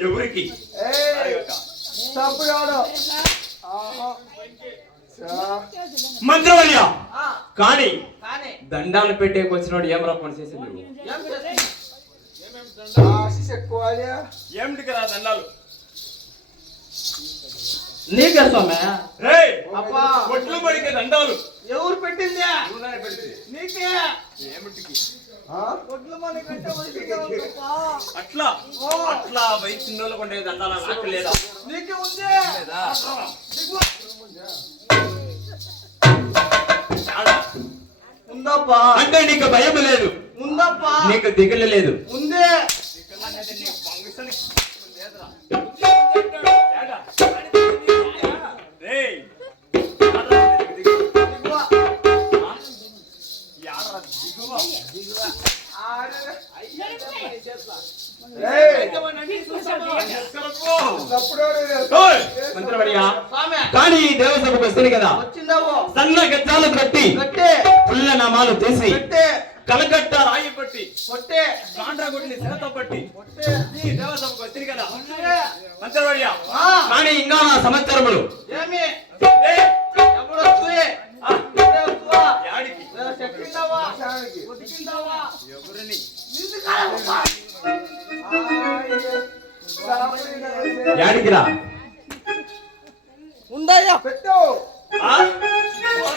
ఎవరికి మంత్రవర్య కానీ దండాలు పెట్టేకి వచ్చినాడు ఏం రప్పని చేసింది ఏమిటి కదా దండాలు నీకే స్వామి ఒట్లు పడికే దండాలు ఎవరు పెట్టింది నీకే ఏమిటికి అట్లా అట్లా బయట చిన్నోళ్ళు కొండే దండాల నాకు లేదా నీకే ఉంది ఉందప్పా అంటే నీకు భయం లేదు ఉందప్పా నీకు దిగులు లేదు ఉంది కానీ ఈ దేవసభకు వస్తుంది కదా సన్న గజ్జాలు కట్టి పుల్ల నామాలు తీసి కలకట్ట రాయి పట్టి గాండ్రా గుడ్ని చేత పట్టి ఈ దేవసభకు వచ్చింది కదా మంత్రవర్య కానీ ఇంకా నా సంవత్సరములు యాడికిరా ఉందయ్యా పెట్టు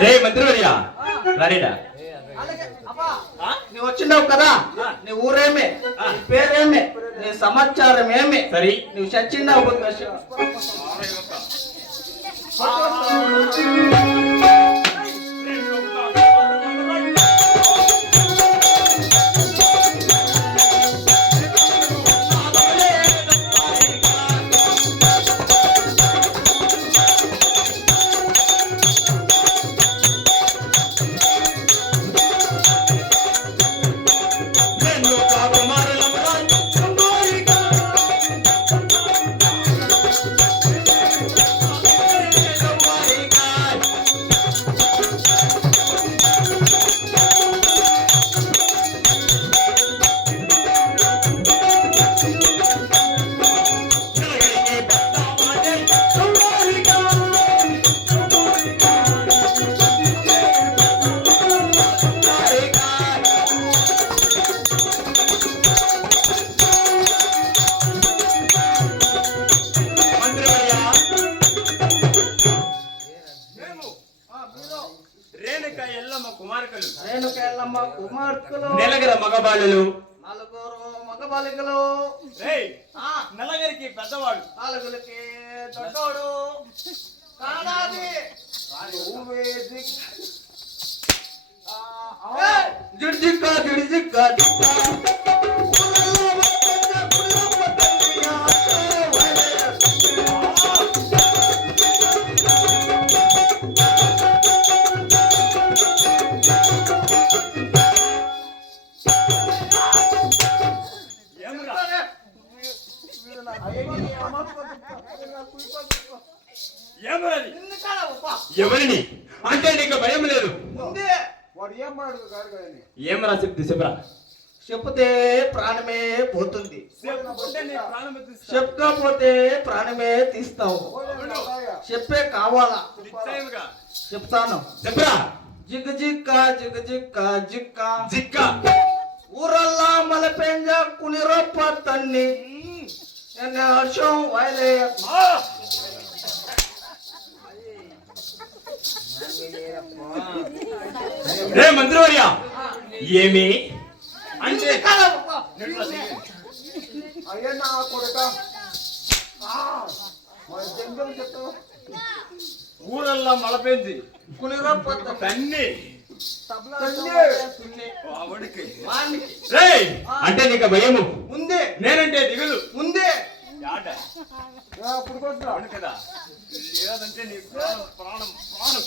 రే మంత్రివర్య రారేడా నువ్వు వచ్చినావు కదా నీ ఊరేమే నీ పేరేమే నీ సమాచారం ఏమి సరే నువ్వు చచ్చినావు కుమార్తెలు నెలగర మగబాలులు నలుగురు మగబాలికలు నలుగురికి పెద్దవాడు నాలుగులకి దొడ్డోడు కానాది జిడ్జిక్క జిడ్జిక్క ఎవరిని అంటే నీకు భయం లేదు ఏమరా చెప్తే చెప్పరా చెప్తే ప్రాణమే పోతుంది చెప్పకపోతే ప్రాణమే తీస్తావు చెప్పే కావాలా చెప్తాను చెప్పరా జిగ్ జిక్క జిగ్ జిక్క జిక్క జిక్క ఊరల్లా మలపెంజ కునిరొప్ప తన్ని హర్షం వాయలే రే మంత్రివర్య ఏమి అంటే అయ్యా నా కొడుక ఊరల్లా మలపేంది కునిరొప్ప తన్ని అంటే నీకు భయము ఉంది నేనంటే దిగులు ఉంది కదా లేదంటే నీ ప్రాణం ప్రాణం ప్రాణం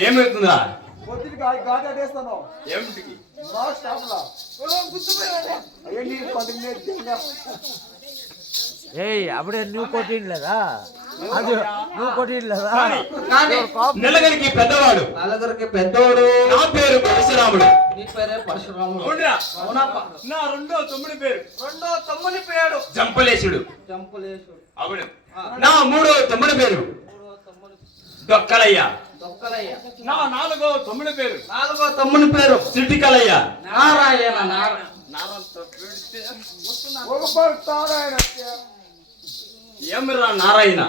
ఏమవుతుందా ఏమిటికి అప్పుడే నువ్వు కొట్టిండ్లేదా అది నువ్వు కొట్టిట్లేదా కానీ కానీ నెలగరికి పెద్దవాడు నలుగురికి పెద్దోడు. నా పేరు పరశురాముడు. నీ పేరే పరశురాముడు. అవునురా. అవునప్ప. నా రెండో తమ్ముడి పేరు రెండో తమ్ముని పేరు జంపలేశుడు. చంపులేశుడు. అవును. నా మూడో తమ్ముడి పేరు మూడో తమ్ముని దొక్కలయ్య. దొక్కలయ్య. నా నాలుగో తమ్ముడి పేరు నాలుగో తమ్ముని పేరు సిటికలయ్య. నారాయణ. నారాయణ. ఏమరా నారాయణ?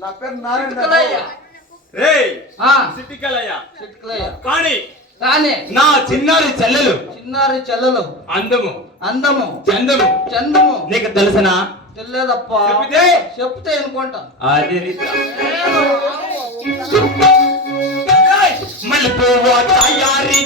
నా పేరు నారాయణ. చిట్కలయ్య. రేయ్ ఆ, సిటికలయ్య. చిట్కలయ్య. కానీ కానీ నా చిన్నారి చెల్లెలు చిన్నారి చెల్లెలు అందము అందము చందము చందము నీకు తెలుసనా? తెలియదప్ప. చెబితే? చెప్తే అనుకుంటా. అది మల్లెపువ్వ తయారీ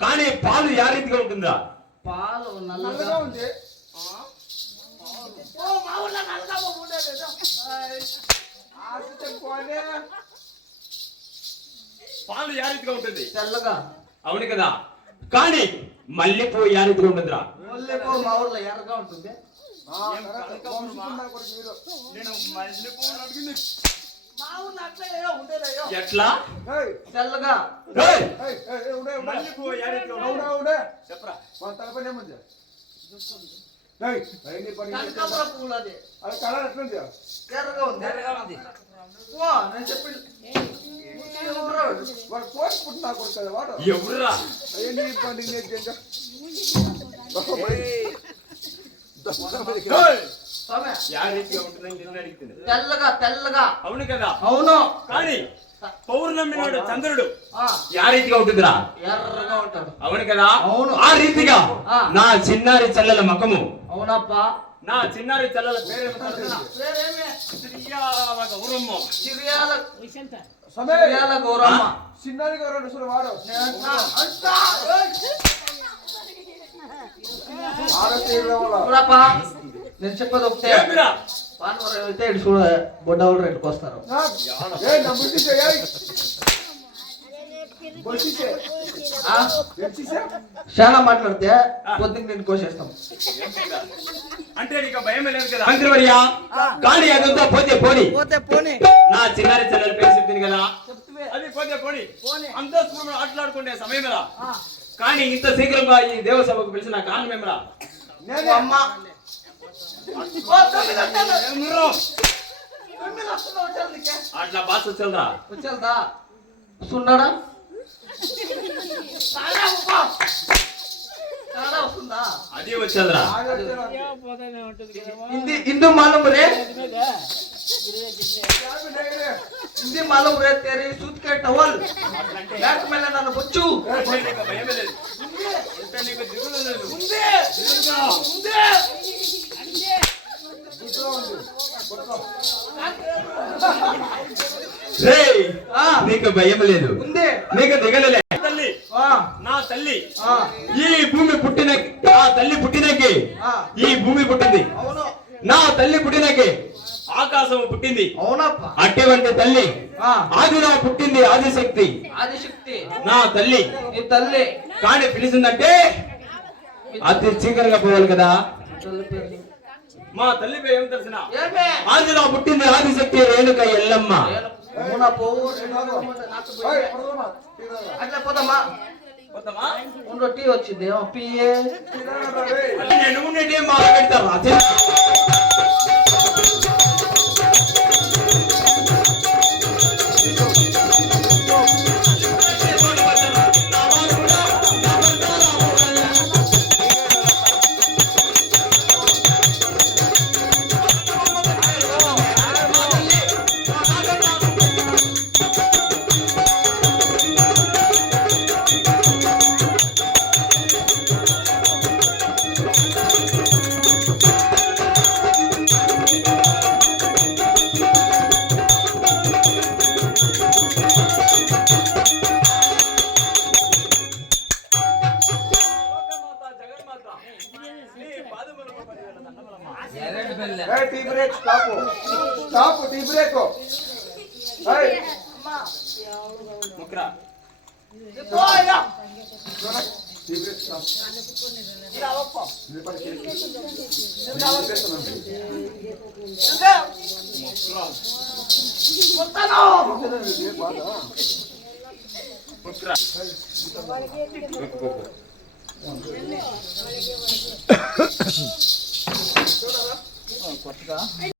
కానీ పాలు యా రీతిగా ఉంటుందా? పాలు నల్లగా ఉంది. పాలు యా రీతిగా ఉంటుంది? తెల్లగా. అవును కదా. కానీ మల్లెపూ యా రీతిగా ఉంటుందిరా? మల్లెపూ మా ఊర్లో ఎర్రగా ఉంటుంది. నేను మల్లెపూ అడిగింది మా ఊర్లో అట్లే ఉండేదయ్యో. ఎట్లా? తెల్లగా. ఏయ్! ఉండే మల్లెపూ యా రీతిగా ఉంటుంది? చెప్పరా? మన తలపనే ఉంది. కనకాంబర పువ్వులు అది. అది కలర్ ఎట్లుంది? ఎర్రగా ఉంది. ఓ, నేను చెప్పింది. ఎవరు? వాడు పోస్ట్ పుట్టినా కొడుతుంది వాడు. ఎవర్రా? అవన్నీ పండుగ ఏయ్! స్వామి, యా రీతిగా ఉంటుందని నిన్ను అడుగుతుంది. తెల్లగా తెల్లగా. అవును కదా. అవును. కానీ పౌర్ణమి నాడు చంద్రుడు ఆ, యా రీతిగా ఉంటుందిరా? ఎర్రగా ఉంటాడు. అవును కదా. అవును. ఆ రీతిగా ఆ. నా చిన్నారి చెల్లెల ముఖము అవునప్ప. నా చిన్నారి చెల్లెల పేరేమిటో తెలుసా? పేరేమి? సిరియాల గౌరమ్మ. చిరియాల సమయ చిరియాల గౌరమ్మ. చిన్నదిగా రెండు సులు వాడు అంతా. ఆడతీరులో చూడప్ప, నేను చెప్పేది ఒకటే. ఏమిరా? పానవరం అయితే ఇటు చూడ బొడ్డవాళ్ళు రెండుకి వస్తారు. ఆ? చాలా మాట్లాడితే పొద్దున్న నేను కోసేస్తాం. అంటే నీకు భయమే లేదు కదా మంత్రివర్య. కానీ అదంతా పోతే పోని. పోతే పోనీ. నా చిన్నారి చెల్లెల పేరు చెప్పింది కదా, చెప్తే అది పోతే పోని. పోనీ. అంత స్కూల్ ఆటలాడుకునే సమయమేరా. కానీ ఇంత శీఘ్రంగా ఈ దేవసభకు పిలిచిన కారణం ఏమరా? నేను అమ్మ. ఓ, తొమ్మిది వచ్చాను. ఏమిరో? తొమ్మిది వస్తుందా వచ్చాను నీకే? అట్లా బాస్ వచ్చేదా? వచ్చేదా? సున్నాడా? తాడా ఉప్పా? తాడా వస్తుందా? అది వచ్చేదిరా. हिंदू मालूम रे हिंदी मालूम रे तेरी सूत के टवल बैक में लेना बच्चू అంటే నీకు భయమే లేదు. అంటే నీకు దిగులు లేదు. ముందే రేయ్, ఆ నీకు భయం లేదు, ముందే నీకు దిగలలే. తల్లి, ఆ నా తల్లి ఆ ఈ భూమి పుట్టిన నా తల్లి పుట్టినకి ఆ ఈ భూమి పుట్టింది. అవును నా తల్లి పుట్టినకి ఆకాశం పుట్టింది. అవునప్ప అటువంటి తల్లి ఆ ఆదిలో పుట్టింది ఆదిశక్తి ఆదిశక్తి నా తల్లి. నీ తల్లి కానీ పిలిచిందంటే అతి చీకరగా పోవాలి కదా. తల్లి పేరు మా తల్లి పేరు ఏం తెలిసిన? ఏమే ఆదిలో పుట్టింది ఆదిశక్తి రేణుక ఎల్లమ్మ. అవునా పోవు అట్లా పోతామా పోతామా? ఉండు టీ వచ్చింది పిఏ నేను ఉండేటి మొదలు పెడతారు అదే. కొత్తగా